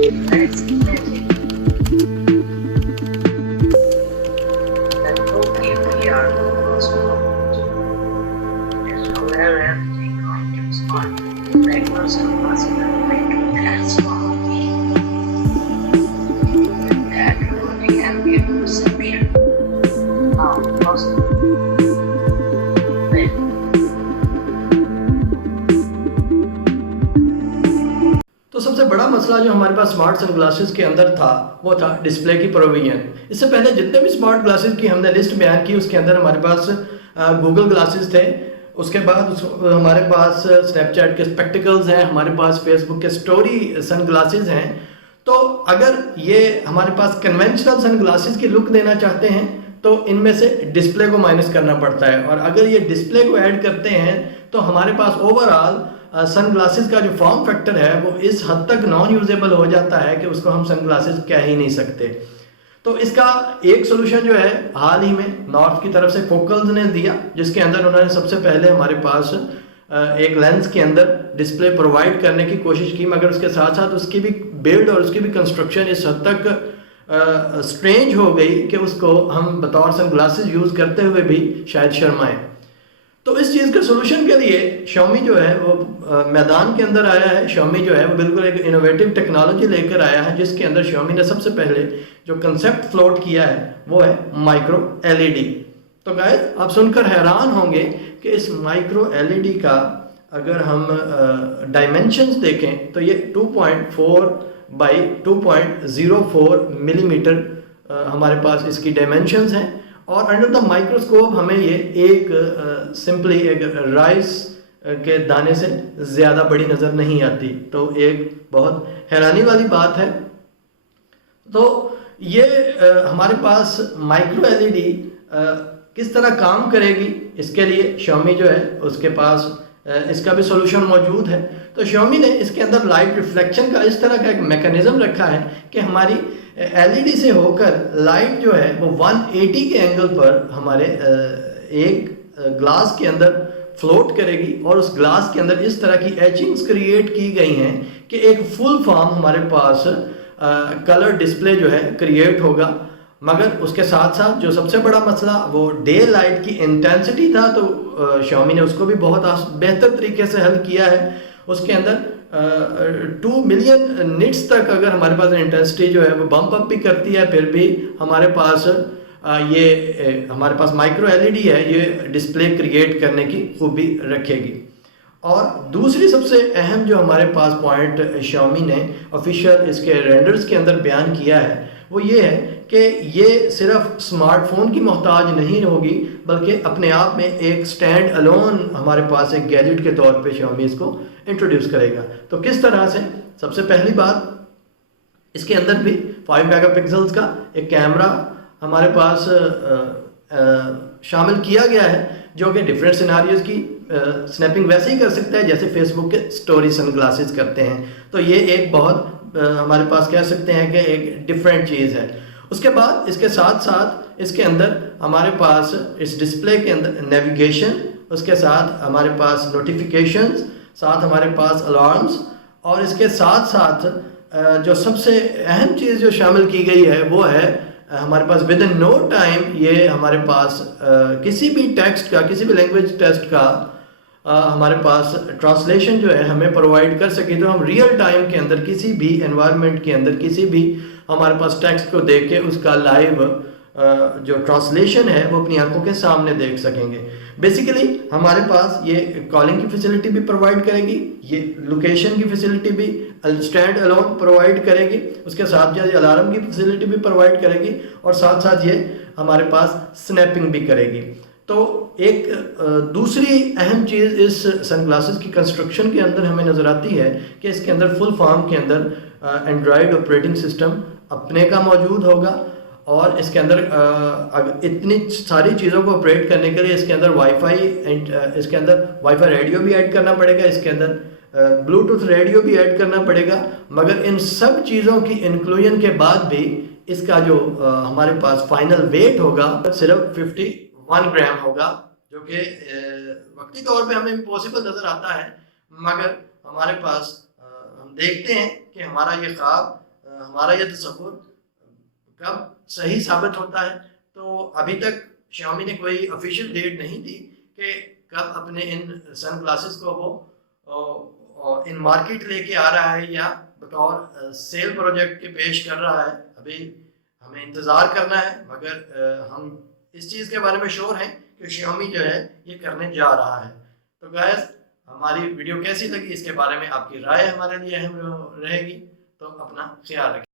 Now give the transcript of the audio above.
Let's imagine that totally we are cosmonaut. There's nowhere everything going to smart. Regular sunglasses are going to transform that really ambient perception. How possible? When तो सबसे बड़ा मसला जो हमारे पास smart sun glasses के अंदर था वो था डिस्प्ले की प्रोविजन। इससे पहले जितने भी स्मार्ट ग्लासेस की हमने लिस्ट बयान की उसके अंदर हमारे पास गूगल ग्लासेस थे, उसके बाद हमारे पास स्नैपचैट के स्पेक्टिकल्स हैं, हमारे पास फेसबुक के स्टोरी सन ग्लासेस हैं। तो अगर ये हमारे पास कन्वेंशनल सन ग्लासेस की लुक देना चाहते हैं तो इनमें से डिस्प्ले को माइनस करना पड़ता है, और अगर ये डिस्प्ले को ऐड करते हैं तो हमारे पास ओवरऑल सन ग्लासेस का जो फॉर्म फैक्टर है वो इस हद तक नॉन यूजेबल हो जाता है कि उसको हम सन ग्लासेस कह ही नहीं सकते। तो इसका एक सोल्यूशन जो है हाल ही में नॉर्थ की तरफ से फोकल्स ने दिया, जिसके अंदर उन्होंने सबसे पहले हमारे पास एक लेंस के अंदर डिस्प्ले प्रोवाइड करने की कोशिश की, मगर उसके साथ साथ उसकी भी बिल्ड और उसकी भी कंस्ट्रक्शन इस हद तक स्ट्रेंज हो गई कि उसको हम बतौर सन ग्लासेस यूज़ करते हुए भी शायद शर्माएं। तो इस चीज़ के सोल्यूशन के लिए Xiaomi जो है वो मैदान के अंदर आया है। Xiaomi जो है वो बिल्कुल एक इनोवेटिव टेक्नोलॉजी लेकर आया है, जिसके अंदर Xiaomi ने सबसे पहले जो कंसेप्ट फ्लोट किया है वो है माइक्रो LED। तो गाइस आप सुनकर हैरान होंगे कि इस माइक्रो LED का अगर हम डायमेंशंस देखें तो ये 2.4 बाई 2.04 मिलीमीटर हमारे पास इसकी डायमेंशंस हैं, और अंडर द माइक्रोस्कोप हमें ये एक सिंपली एक राइस के दाने से ज़्यादा बड़ी नज़र नहीं आती। तो एक बहुत हैरानी वाली बात है। तो ये हमारे पास माइक्रो LED किस तरह काम करेगी, इसके लिए Xiaomi जो है उसके पास इसका भी सोल्यूशन मौजूद है। तो Xiaomi ने इसके अंदर लाइट रिफ्लेक्शन का इस तरह का एक मैकेनिज़्म रखा है कि हमारी LED से होकर लाइट जो है वो 180 के एंगल पर हमारे एक ग्लास के अंदर फ्लोट करेगी, और उस ग्लास के अंदर इस तरह की एचिंग्स क्रिएट की गई हैं कि एक फुल फॉर्म हमारे पास कलर डिस्प्ले जो है क्रिएट होगा। मगर उसके साथ साथ जो सबसे बड़ा मसला वो डे लाइट की इंटेंसिटी था, तो Xiaomi ने उसको भी बहुत बेहतर तरीके से हल किया है। उसके अंदर 2 मिलियन निट्स तक अगर हमारे पास इंटेंसिटी जो है वो बम्प अप भी करती है, फिर भी हमारे पास ये हमारे पास माइक्रो LED है, ये डिस्प्ले क्रिएट करने की खूबी रखेगी। और दूसरी सबसे अहम जो हमारे पास पॉइंट Xiaomi ने ऑफिशियल इसके रेंडर्स के अंदर बयान किया है वो ये है कि ये सिर्फ स्मार्टफोन की मोहताज नहीं होगी, बल्कि अपने आप में एक स्टैंड अलोन हमारे पास एक गैजेट के तौर पे Xiaomi इसको इंट्रोड्यूस करेगा। तो किस तरह से? सबसे पहली बात, इसके अंदर भी 5 मेगापिक्सल्स का एक कैमरा हमारे पास शामिल किया गया है, जो कि डिफरेंट सिनारियोज की स्नैपिंग वैसे ही कर सकता है जैसे फेसबुक के स्टोरी सन ग्लासेस करते हैं। तो ये एक बहुत हमारे पास कह सकते हैं कि एक डिफरेंट चीज़ है। उसके बाद इसके साथ साथ इसके अंदर हमारे पास इस डिस्प्ले के अंदर नेविगेशन, उसके साथ हमारे पास नोटिफिकेशंस, साथ हमारे पास अलार्म्स, और इसके साथ साथ जो सबसे अहम चीज़ जो शामिल की गई है वो है हमारे पास विद इन नो टाइम ये हमारे पास किसी भी टेक्स्ट का, किसी भी लैंग्वेज टेक्स्ट का हमारे पास ट्रांसलेशन जो है हमें प्रोवाइड कर सके। तो हम रियल टाइम के अंदर किसी भी एनवायरनमेंट के अंदर किसी भी हमारे पास टेक्स्ट को देख के उसका लाइव जो ट्रांसलेशन है वो अपनी आंखों के सामने देख सकेंगे। बेसिकली हमारे पास ये कॉलिंग की फैसिलिटी भी प्रोवाइड करेगी, ये लोकेशन की फैसिलिटी भी स्टैंड अलोन प्रोवाइड करेगी, उसके साथ जो अलार्म की फैसिलिटी भी प्रोवाइड करेगी, और साथ साथ ये हमारे पास स्नैपिंग भी करेगी। तो एक दूसरी अहम चीज़ इस सनग्लासेस की कंस्ट्रक्शन के अंदर हमें नज़र आती है कि इसके अंदर फुल फॉर्म के अंदर एंड्रॉयड ऑपरेटिंग सिस्टम अपने का मौजूद होगा, और इसके अंदर इतनी सारी चीज़ों को ऑपरेट करने के लिए इसके अंदर इसके अंदर वाईफाई रेडियो भी ऐड करना पड़ेगा, इसके अंदर ब्लूटूथ रेडियो भी ऐड करना पड़ेगा। मगर इन सब चीज़ों की इंक्लूजन के बाद भी इसका जो हमारे पास फाइनल वेट होगा सिर्फ 51 ग्राम होगा, जो कि वक्ती तौर पे हमें इम्पॉसिबल नज़र आता है। मगर हमारे पास हम देखते हैं कि हमारा ये ख्वाब ہمارا یہ تصور کب صحیح ثابت ہوتا ہے، تو ابھی تک شیومی نے کوئی آفیشیل ڈیٹ نہیں دی کہ کب اپنے ان سن گلاسز کو وہ ان مارکیٹ لے کے آ رہا ہے یا بطور سیل پروجیکٹ کے پیش کر رہا ہے. ابھی ہمیں انتظار کرنا ہے، مگر ہم اس چیز کے بارے میں شور ہیں کہ شیومی جو ہے یہ کرنے جا رہا ہے. تو گائز ہماری ویڈیو کیسی لگی اس کے بارے میں آپ کی رائے ہمارے لیے اہم رہے گی، تو اپنا خیال رکھیں.